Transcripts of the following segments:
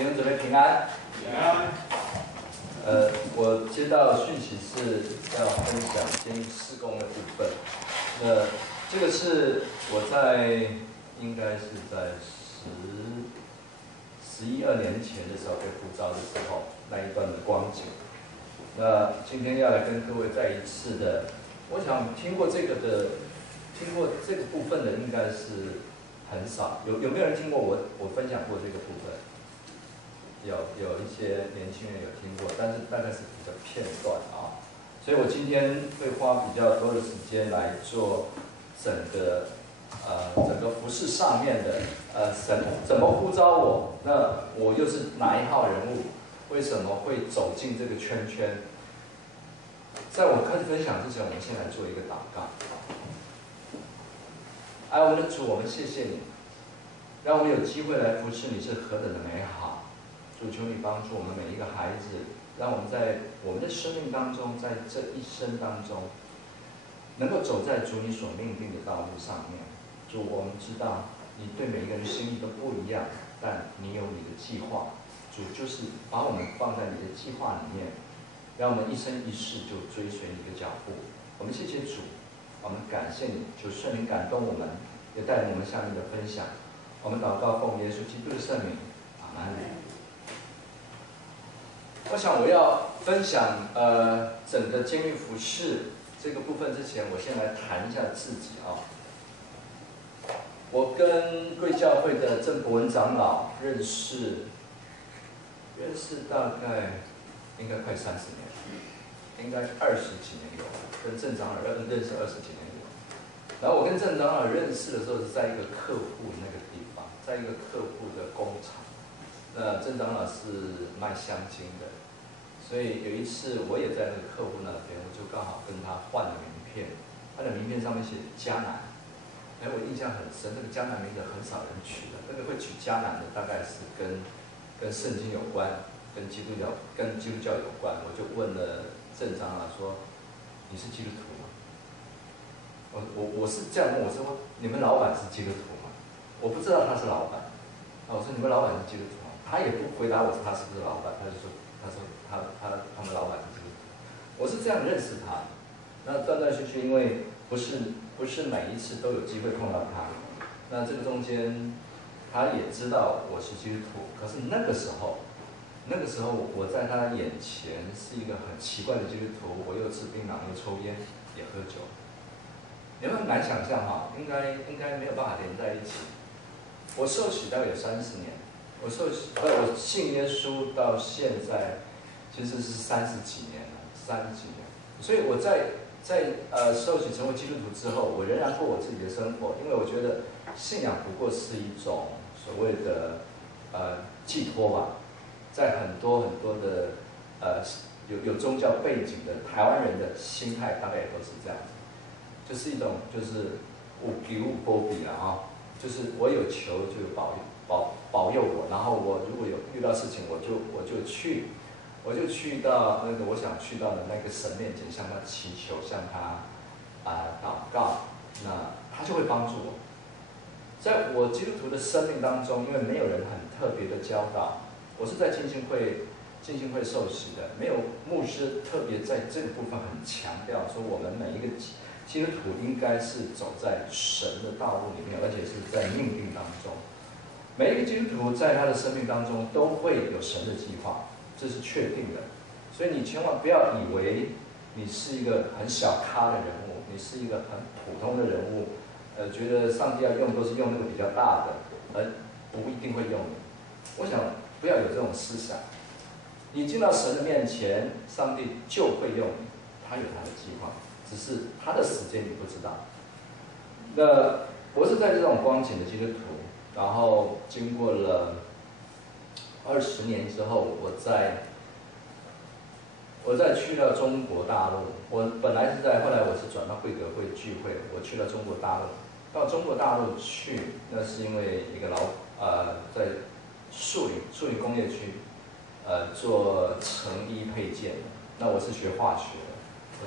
弟兄姊妹平安。平安。我接到讯息是要分享监狱事工的部分。那这个是我应该是在11、12年前的时候被呼召的时候那一段的光景。那今天要来跟各位再一次的，我想听过这个部分的应该是很少。有没有人听过我分享过这个部分？有一些年轻人有听过，但是大概是比较片段啊。所以我今天会花比较多的时间来做整个服事上面的神怎么呼召我，那我又是哪一号人物？为什么会走进这个圈圈？在我开始分享之前，我们先来做一个祷告。爱我们的主，我们谢谢你，让我们有机会来服侍你是何等的美好。主，求你帮助我们每一个孩子，让我们在我们的生命当中，在这一生当中，能够走在主你所命定的道路上面。主，我们知道你对每一个人心意都不一样，但你有你的计划。主就是把我们放在你的计划里面，让我们一生一世就追随你的脚步。我们谢谢主，我们感谢你，求圣灵感动我们，也带领我们下面的分享。我们祷告奉耶稣基督的圣名，阿们。我想我要分享整个监狱服事这个部分之前，我先来谈一下自己啊。我跟贵教会的郑伯文长老认识大概应该快30年，应该20几年有，跟郑长老认识20几年有。然后我跟郑长老认识的时候是在一个客户那个地方，在一个客户的工厂。那郑长老是卖香精的，所以有一次我也在那个客户那边，我就刚好跟他换了名片，他的名片上面写迦南，我印象很深，这个迦南名字很少人取的，那个会取迦南的大概是跟圣经有关，跟基督教有关。我就问了郑长老说：“你是基督徒吗？”我是这样问，我说：“你们老板是基督徒吗？”我不知道他是老板，我说：“你们老板是基督徒吗？”他也不回答我他是不是老板，他说他们老板是基督徒。我是这样认识他的。那断断续续，因为不是每一次都有机会碰到他，那这个中间他也知道我是基督徒，可是那个时候我在他眼前是一个很奇怪的基督徒，我又吃槟榔，又抽烟，也喝酒。你们很难想象哈，应该没有办法连在一起。我受洗大概有30年，我信耶稣到现在其实是30几年了，所以我在受洗成为基督徒之后，我仍然过我自己的生活，因为我觉得信仰不过是一种所谓的寄托吧。在很多的有宗教背景的台湾人的心态，大概也都是这样子，就是一种就是有求有保庇啦哈，就是我有求就有保佑我，然后我如果有遇到事情，我就去到那个我想去到的那个神面前，向他祈求，向他祷告，那他就会帮助我。在我基督徒的生命当中，因为没有人很特别的教导，我是在浸信会受洗的，没有牧师特别在这个部分很强调说我们每一个基督徒应该是走在神的道路里面，而且是在命定当中。每一个基督徒在他的生命当中都会有神的计划，这是确定的。所以你千万不要以为你是一个很小咖的人物，你是一个很普通的人物，觉得上帝要用都是用那个比较大的，而不一定会用你。我想不要有这种思想。你进到神的面前，上帝就会用你，他有他的计划，只是他的时间你不知道。那我是在这种光景的基督徒，然后经过了20年之后，我再去到中国大陆。我本来是后来我是转到贵格会聚会，我去了中国大陆。到中国大陆去，那是因为一个在树林工业区，做成衣配件的。那我是学化学的，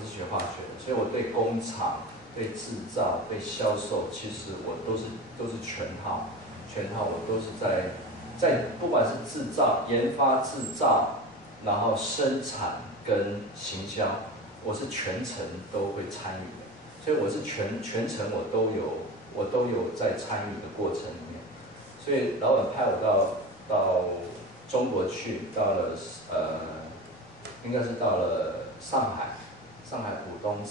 所以我对工厂、对制造、对销售，其实我都是全套，我都是在在不管是制造、研发、制造，然后生产跟行销，我是全程都会参与的，所以我是全程我都有在参与的过程里面。所以老板派我到中国去，到了应该是到了上海浦东不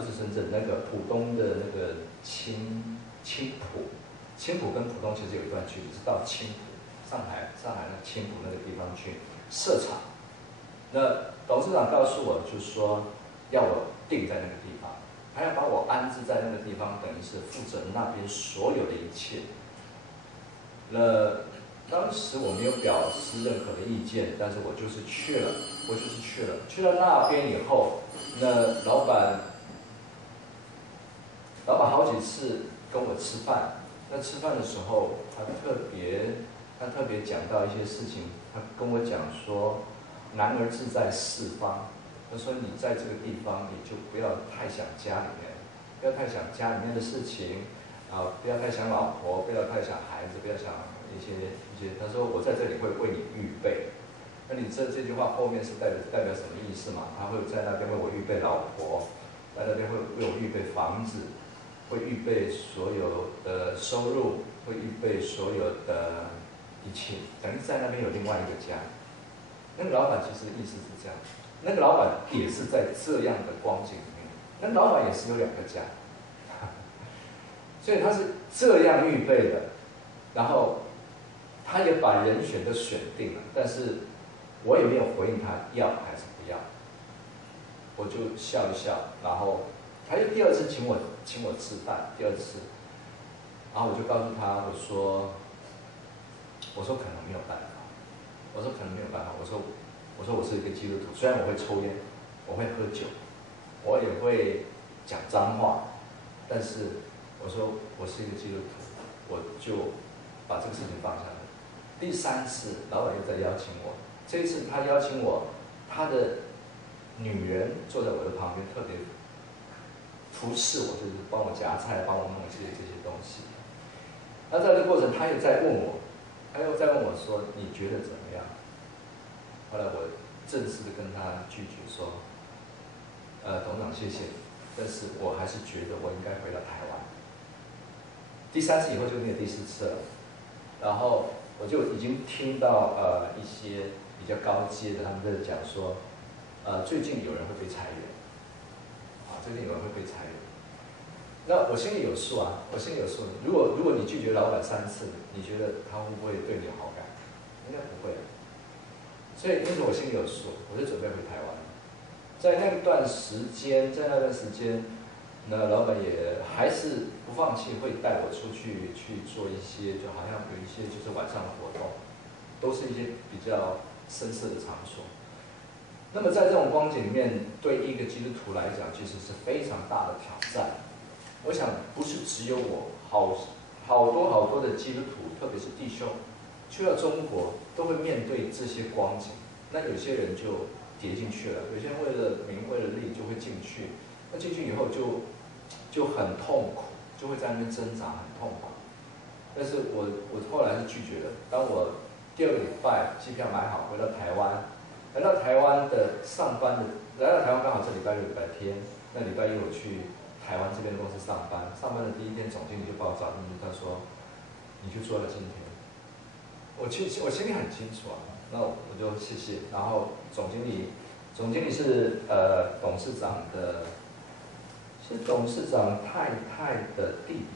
是深圳，那个浦东的那个青浦跟浦东其实有一段距离，是到青浦，上海那个青浦那个地方去设厂。那董事长告诉我，就说要我定在那个地方，还要把我安置在那个地方，等于是负责那边所有的一切。那当时我没有表示任何的意见，但是我就是去了，去了那边以后，那老板好几次跟我吃饭，那吃饭的时候，他特别讲到一些事情，他跟我讲说，男儿志在四方，他说你在这个地方，你就不要太想家里面，不要太想家里面的事情，不要太想老婆，不要太想孩子，不要想一些，他说我在这里会为你预备。那你这句话后面是代表什么意思嘛？他会在那边为我预备老婆，在那边会为我预备房子，会预备所有的收入，会预备所有的一切，等于在那边有另外一个家。那个老板其实意思是这样，那个老板也是在这样的光景里面，那老板也是有2个家，所以他是这样预备的，然后他也把人选都选定了，但是我也没有回应他要还是不要，我就笑一笑，然后他又第2次请我吃饭，第2次，然后我就告诉他，我说可能没有办法。我说我是一个基督徒，虽然我会抽烟，我会喝酒，我也会讲脏话，但是我说我是一个基督徒，我就把这个事情放下了。第3次，老板又在邀请我，这一次他邀请我，他的女人坐在我的旁边，特别服侍我，就是帮我夹菜，帮我弄这些东西。那在这个过程，他又在问我说：“你觉得怎么样？”后来我正式的跟他拒绝说：“董事长，谢谢，但是我还是觉得我应该回到台湾。”第3次以后就没有第4次了，然后我就已经听到一些比较高阶的他们在讲说，最近有人会被裁员，最近有人会被裁员。那我心里有数啊，如果你拒绝老板3次，你觉得他会不会对你有好感？应该不会。所以那时候我心里有数，我就准备回台湾。在那段时间，那老板也还是不放弃，会带我出去做一些，就好像有一些就是晚上的活动，都是一些比较深色的场所。那么在这种光景里面，对一个基督徒来讲，其实是非常大的挑战。我想不是只有我，好多的基督徒，特别是弟兄，去到中国都会面对这些光景。那有些人就跌进去了，有些人为了名为了利就会进去，那进去以后就很痛苦，就会在那边挣扎，很痛苦。但是我后来是拒绝了。当我第2个礼拜机票买好，回到台湾的上班的，来到台湾刚好是礼拜6、礼拜天，那礼拜1我去台湾这边的公司上班的第1天，总经理就把我找进去，他说：“你就做到今天。”我心里很清楚啊，那我就谢谢。然后总经理是董事长太太的弟弟，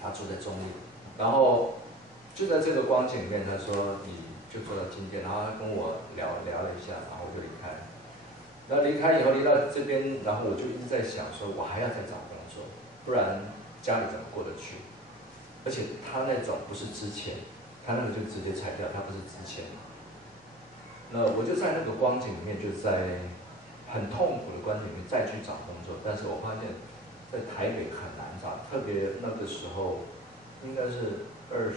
他住在中立，然后就在这个光景里面，他说：“你就做到今天。”然后他跟我聊了一下，然后我就离开了。然后离开以后，离到这边，然后我就一直在想说，我还要再找工作，不然家里怎么过得去？而且他那种不是之前，他那个就直接裁掉，他不是之前。那我就在那个光景里面，就在很痛苦的光景里面再去找工作，但是我发现，在台北很难找，特别那个时候，应该是20